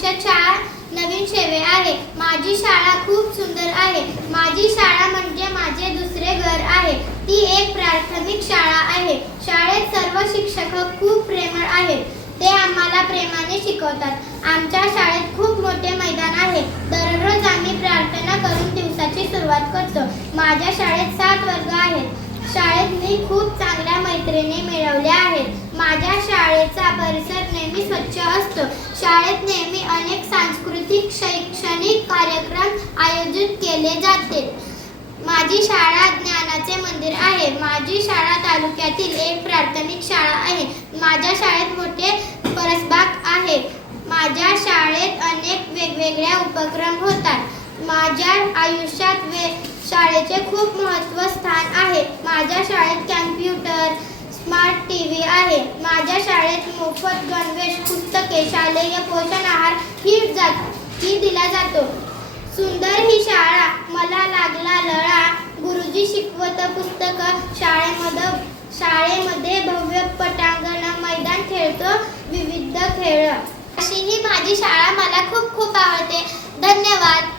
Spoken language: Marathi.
भविष्यात शाळा नवीन शेवे आहे। माझी शाळा खूप सुंदर आहे। माझी शाळा म्हणजे माझे दुसरे घर आहे। ती एक प्राथमिक शाळा आहे। शाळेत सर्व शिक्षक खूप प्रेमळ आहेत। ते आम्हाला प्रेमाने शिकवतात। आमच्या शाळेत खूप मोठे मैदान आहे। दररोज आम्ही प्रार्थना करून दिवसाची सुरुवात करतो। माझ्या शाळेत 7 वर्ग आहेत। शाळेत मी खूप चांगल्या मैत्रिणी मिळवल्या आहेत। माझ्या शाळेचा परिसर नेहमी स्वच्छ असतो। शाळेत नेहमी अनेक सांस्कृतिक शैक्षणिक कार्यक्रम आयोजित केले जाते। माझी शाळा ज्ञानाचे मंदिर आहे। माझी शाळा तालुक्यातील एक प्राथमिक शाळा आहे। माझ्या शाळेत मोठे परसबाग आहे। माझ्या शाळेत अनेक वेगवेगळ्या उपक्रम होतात। माझ्या आयुष्यात शाळेचे खूप महत्त्वाचे स्थान आहे। माझ्या शाळेत कॉम्प्युटर, स्मार्ट टीव्ही आहे। माझ्या शाळेत मोफत गणवेश, पुस्तके, शालेय पोषण आहार ही दिला जातो। सुंदर ही शाळा, मला लागला लळा, गुरुजी शिकवत पुस्तक, शाळेमध्ये भव्य पटांगण, मैदान खेळतो विविध खेळ। अशी ही माझी शाळा मला खूप खूप आवडते। धन्यवाद।